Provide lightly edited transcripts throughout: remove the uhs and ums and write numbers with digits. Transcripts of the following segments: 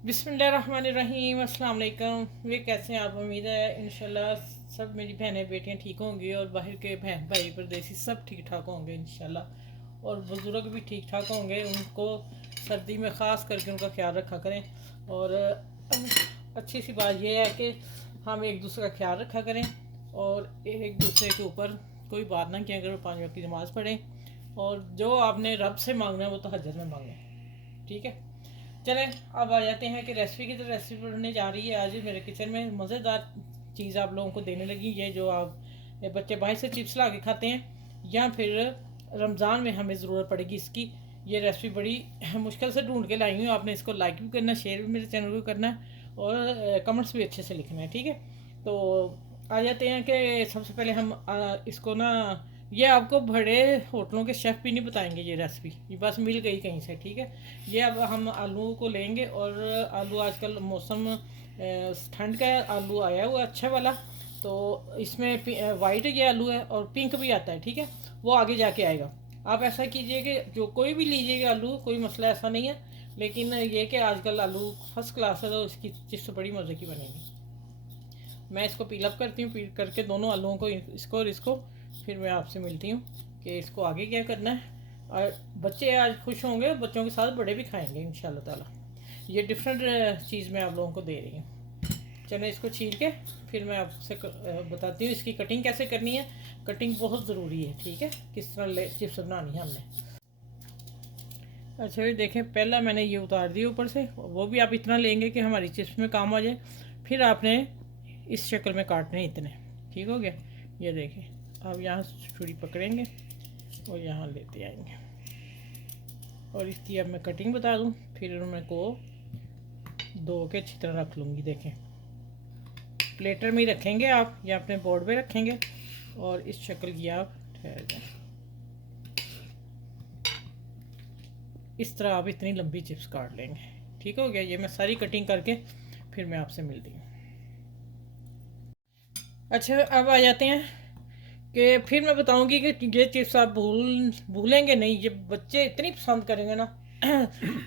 बिस्मिल्लाहिर्रहमानिर्रहीम, अस्सलाम वालेकुम। वे कैसे हैं आप? उम्मीद है इंशाल्लाह सब मेरी बहनें बेटियां ठीक होंगी और बाहर के बहन भाई परदेसी सब ठीक ठाक होंगे इंशाल्लाह। और बुज़ुर्ग भी ठीक ठाक होंगे। उनको सर्दी में ख़ास करके उनका ख्याल रखा करें। और अच्छी सी बात यह है कि हम एक दूसरे का ख्याल रखा करें और एक दूसरे के ऊपर कोई बात ना किया करें। 5 वक्त की नमाज़ पढ़ें और जो आपने रब से मांगना है वो तो हजर में मांगें। ठीक है, चलें अब आ जाते हैं कि रेसिपी की। तो रेसिपी बनने जा रही है आज मेरे किचन में मज़ेदार चीज़ आप लोगों को देने लगी। ये जो आप बच्चे बाहर से चिप्स ला के खाते हैं या फिर रमज़ान में हमें ज़रूरत पड़ेगी इसकी। ये रेसिपी बड़ी मुश्किल से ढूंढ के लाई हूँ। आपने इसको लाइक भी करना, शेयर भी मेरे चैनल को करना है और कमेंट्स भी अच्छे से लिखना है। ठीक है, तो आ जाते हैं कि सबसे पहले हम इसको ना, ये आपको बड़े होटलों के शेफ़ भी नहीं बताएंगे ये रेसिपी, ये बस मिल गई कहीं से। ठीक है, ये अब हम आलू को लेंगे और आलू आजकल मौसम ठंड का आलू आया हुआ अच्छा वाला, तो इसमें वाइट ये आलू है और पिंक भी आता है। ठीक है, वो आगे जाके आएगा। आप ऐसा कीजिए कि जो कोई भी लीजिएगा आलू, कोई मसला ऐसा नहीं है, लेकिन ये कि आजकल आलू फर्स्ट क्लास है तो इसकी चिप्स बड़ी मज़े की बनेगी। मैं इसको पील अप करती हूँ, पील करके दोनों आलूओं को इसको और इसको, फिर मैं आपसे मिलती हूँ कि इसको आगे क्या करना है। और बच्चे आज खुश होंगे, बच्चों के साथ बड़े भी खाएंगे इंशाल्लाह ताला। ये डिफरेंट चीज़ मैं आप लोगों को दे रही हूँ। चलें इसको छील के फिर मैं आपसे बताती हूँ इसकी कटिंग कैसे करनी है। कटिंग बहुत ज़रूरी है। ठीक है, किस तरह चिप्स बनानी है हमने। अच्छा ये देखें, पहला मैंने ये उतार दिया ऊपर से, वो भी आप इतना लेंगे कि हमारी चिप्स में काम आ जाए। फिर आपने इस शक्ल में काटने इतने। ठीक हो गया, ये देखें। अब यहाँ छुरी पकड़ेंगे और यहाँ लेते आएंगे और इसकी अब मैं कटिंग बता दूँ, फिर उनको को धो के अच्छी तरह रख लूँगी। देखें, प्लेटर में ही रखेंगे आप या अपने बोर्ड पे रखेंगे और इस शक्ल की आप ठहर जाए। इस तरह आप इतनी लंबी चिप्स काट लेंगे। ठीक हो गया, ये मैं सारी कटिंग करके फिर मैं आपसे मिलती हूँ। अच्छा अब आ जाते हैं कि फिर मैं बताऊंगी कि ये चिप्स आप भूलेंगे नहीं, ये बच्चे इतनी पसंद करेंगे ना।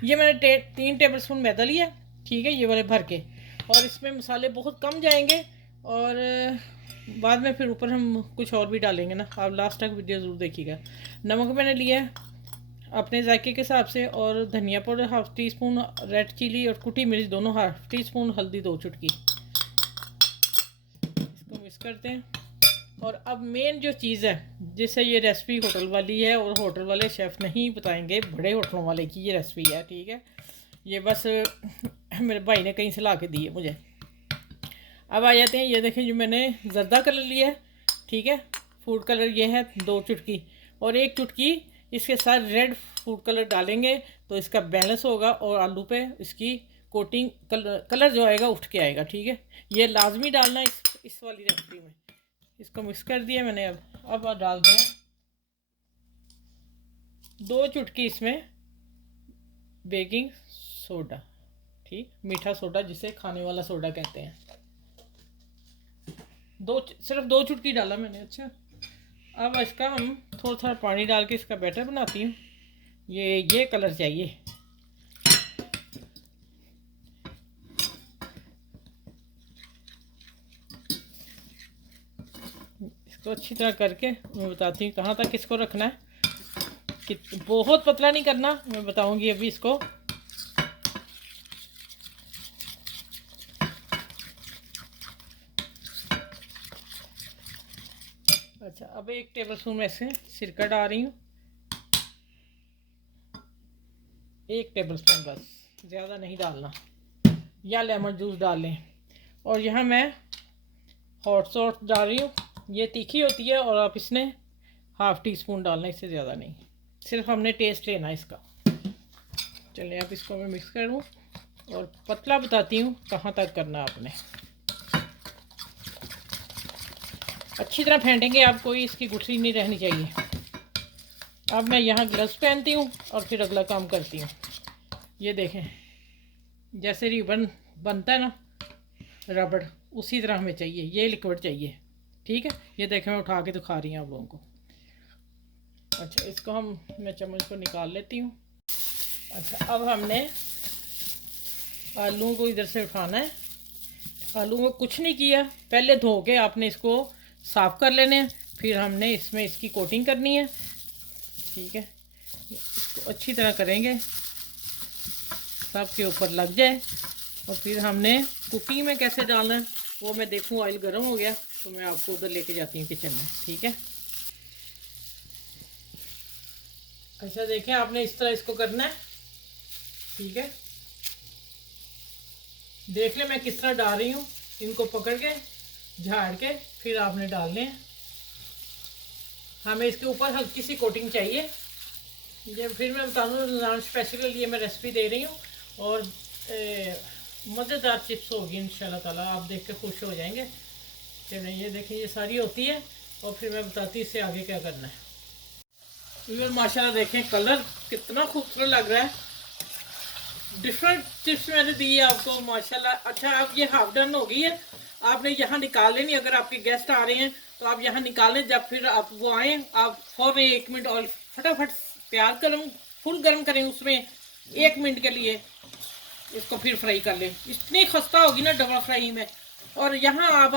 ये मैंने 3 टेबल स्पून मैदा लिया। ठीक है, ये वाले भर के, और इसमें मसाले बहुत कम जाएंगे और बाद में फिर ऊपर हम कुछ और भी डालेंगे ना। आप लास्ट तक वीडियो ज़रूर देखिएगा। नमक मैंने लिया है अपने जायके के हिसाब से, और धनिया powder 1/2 teaspoon, red chilli और कुटी मिर्च दोनों 1/2 टी स्पून, हल्दी 2 चुटकी। इसको मिक्स करते हैं। और अब मेन जो चीज़ है जिससे ये रेसिपी होटल वाली है और होटल वाले शेफ़ नहीं बताएंगे, बड़े होटलों वाले की ये रेसिपी है। ठीक है, ये बस मेरे भाई ने कहीं से ला के दी है मुझे। अब आ जाते हैं, ये देखें जो मैंने जर्दा कलर लिया है। ठीक है, फूड कलर ये है 2 चुटकी, और 1 चुटकी इसके साथ रेड फूड कलर डालेंगे तो इसका बैलेंस होगा और आलू पे इसकी कोटिंग कलर जो आएगा उठ के आएगा। ठीक है, ये लाजमी डालना इस वाली रेसिपी में। इसको मिक्स कर दिया मैंने। अब डालते हैं 2 चुटकी इसमें बेकिंग सोडा। ठीक, मीठा सोडा जिसे खाने वाला सोडा कहते हैं। सिर्फ 2 चुटकी डाला मैंने। अच्छा, अब इसका हम थोड़ा थोड़ा पानी डाल के इसका बैटर बनाती हूँ। ये कलर चाहिए। इसको अच्छी तरह करके मैं बताती हूँ कहाँ तक इसको रखना है। कि बहुत पतला नहीं करना, मैं बताऊँगी अभी इसको। अच्छा, अब 1 टेबल स्पून में से सिरका डाल रही हूँ। 1 टेबल स्पून बस, ज़्यादा नहीं डालना, या लेमन जूस डाल लें। और यहाँ मैं हॉट सॉस डाल रही हूँ। ये तीखी होती है और आप इसने 1/2 टी स्पून डालना, इससे ज़्यादा नहीं। सिर्फ हमने टेस्ट लेना है इसका। चलिए अब इसको मैं मिक्स कर दूँ और पतला बताती हूँ कहाँ तक करना आपने। अच्छी तरह फेंटेंगे आप, कोई इसकी गुठली नहीं रहनी चाहिए। अब मैं यहाँ ग्लव्स पहनती हूँ और फिर अगला काम करती हूँ। ये देखें, जैसे रिबन बनता है ना रबड़, उसी तरह हमें चाहिए, ये लिक्विड चाहिए। ठीक है, ये देखें मैं उठा के दिखा रही हूँ आप लोगों को। अच्छा, इसको मैं चम्मच को निकाल लेती हूँ। अच्छा, अब हमने आलू को इधर से उठाना है। आलू को कुछ नहीं किया, पहले धो के आपने इसको साफ़ कर लेने हैं, फिर हमने इसमें इसकी कोटिंग करनी है। ठीक है, इसको अच्छी तरह करेंगे सब के ऊपर लग जाए। और फिर हमने कुकिंग में कैसे डालना है वो मैं देखूँ। ऑयल गर्म हो गया तो मैं आपको उधर लेके जाती हूँ किचन में। ठीक है, अच्छा देखें, आपने इस तरह इसको करना है। ठीक है, देख ले मैं किस तरह डाल रही हूँ। इनको पकड़ के झाड़ के फिर आपने डालने हैं। हमें इसके ऊपर हल्की सी कोटिंग चाहिए। ये फिर मैं बता दूँ, रमज़ान स्पेशल के लिए मैं रेसिपी दे रही हूँ और मज़ेदार चिप्स होगी इंशाल्लाह ताला। आप देख के खुश हो जाएंगे कि नहीं। ये देखिए, ये सारी होती है और फिर मैं बताती इससे आगे क्या करना है। इधर माशाल्लाह देखें कलर कितना खूबसूरत लग रहा है। डिफरेंट चिप्स मैंने दी है आपको माशाल्लाह। अच्छा, अब ये हाफ डन हो गई है, आपने यहाँ निकाल लेनी। अगर आपके गेस्ट आ रहे हैं तो आप यहाँ निकाल लें। जब फिर आप वो आए, आप फौरन 1 मिनट ऑयल फटाफट तैयार करें, फुल गर्म करें, उसमें 1 मिनट के लिए इसको फिर फ्राई कर लें। इतनी खस्ता होगी ना डबल फ्राई में। और यहाँ आप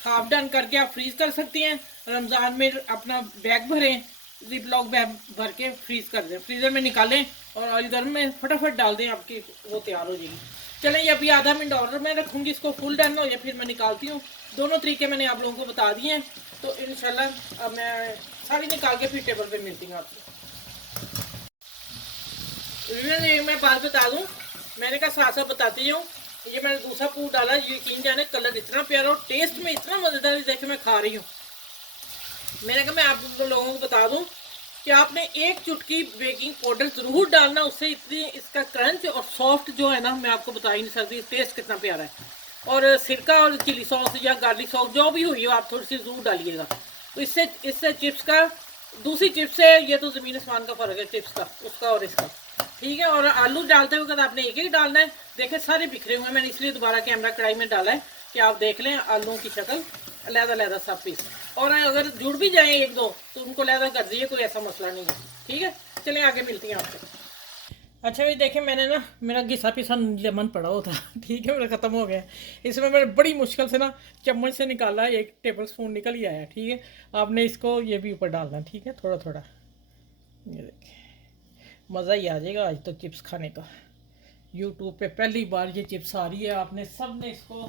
हाफ डन करके आप फ्रीज कर सकती हैं। रमज़ान में अपना बैग भरें, जिप लॉक बैग भर के फ्रीज कर दें, फ्रीज़र में निकालें और ऑयल गर्म में फटाफट डाल दें, आपकी वो तैयार हो जाएगी। चलें, ये अभी आधा मिनट और मैं रखूँगी इसको, फुल डन हो या फिर मैं निकालती हूँ। दोनों तरीके मैंने आप लोगों को बता दिए हैं। तो इंशाल्लाह अब मैं सारी निकाल के फिर टेबल पे मिलती हूँ आपसे। मैं बात बता दूँ, मैंने कहा साथ साथ बताती हूँ। ये मैंने दूसरा पूर डाला, यकीन जाने कलर इतना प्यारा और टेस्ट में इतना मज़ेदार। देखे मैं खा रही हूँ। मैंने कहा मैं आप लोगों को बता दूं कि आपने 1 चुटकी बेकिंग पाउडर ज़रूर डालना, उससे इतनी इसका क्रंच और सॉफ्ट जो है ना, मैं आपको बता ही नहीं सकती टेस्ट कितना प्यारा है। और सिरका और चिली सॉस या गार्लिक सॉस जो भी हुई हो, आप थोड़ी सी ज़रूर डालिएगा। तो इससे चिप्स का, दूसरी चिप्स से ये तो ज़मीन आसमान का फ़र्क है चिप्स का, उसका और इसका। ठीक है, और आलू डालते हुए आपने एक एक डालना है। देखें सारे बिखरे हुए हैं, मैंने इसलिए दोबारा कैमरा कढ़ाई में डाला है कि आप देख लें आलूओं की शक्ल, अलग-अलग सब पीस। और अगर जुड़ भी जाएं 1-2 तो उनको अलग कर दीजिए, कोई ऐसा मसला नहीं है। ठीक है, चलें आगे मिलती हैं आपसे। अच्छा भाई देखें, मैंने ना, मेरा घिसा पिसा लेमन पड़ा हुआ था। ठीक है, मेरा ख़त्म हो गया। इसमें मैंने बड़ी मुश्किल से ना चम्मच से निकाला, 1 टेबल स्पून निकल ही आया। ठीक है, आपने इसको ये भी ऊपर डालना। ठीक है, थोड़ा थोड़ा। ये देखिए, मज़ा ही आ जाएगा आज तो चिप्स खाने का। यूट्यूब पे पहली बार ये चिप्स आ रही है, आपने सब ने इसको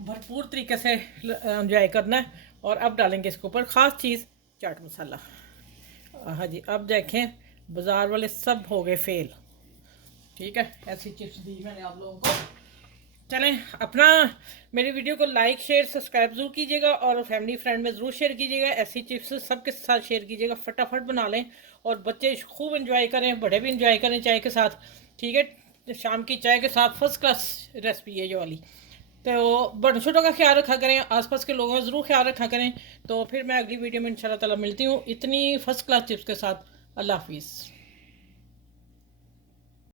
भरपूर तरीके से एंजॉय करना है। और अब डालेंगे इसके ऊपर ख़ास चीज़, चाट मसाला। हाँ जी, अब देखें बाज़ार वाले सब हो गए फेल। ठीक है, ऐसी चिप्स दी मैंने आप लोगों को। चलें, अपना मेरी वीडियो को लाइक शेयर सब्सक्राइब ज़रूर कीजिएगा और फैमिली फ्रेंड में ज़रूर शेयर कीजिएगा। ऐसी चिप्स सबके साथ शेयर कीजिएगा, फटाफट बना लें और बच्चे खूब एंजॉय करें, बड़े भी एंजॉय करें चाय के साथ। ठीक है, शाम की चाय के साथ फर्स्ट क्लास रेसिपी है ये वाली। तो बड़े छोटों का ख्याल रखा करें, आसपास के लोगों का ज़रूर ख्याल रखा करें। तो फिर मैं अगली वीडियो में इंशाल्लाह ताला मिलती हूँ इतनी फर्स्ट क्लास टिप्स के साथ। अल्लाह हाफिज़।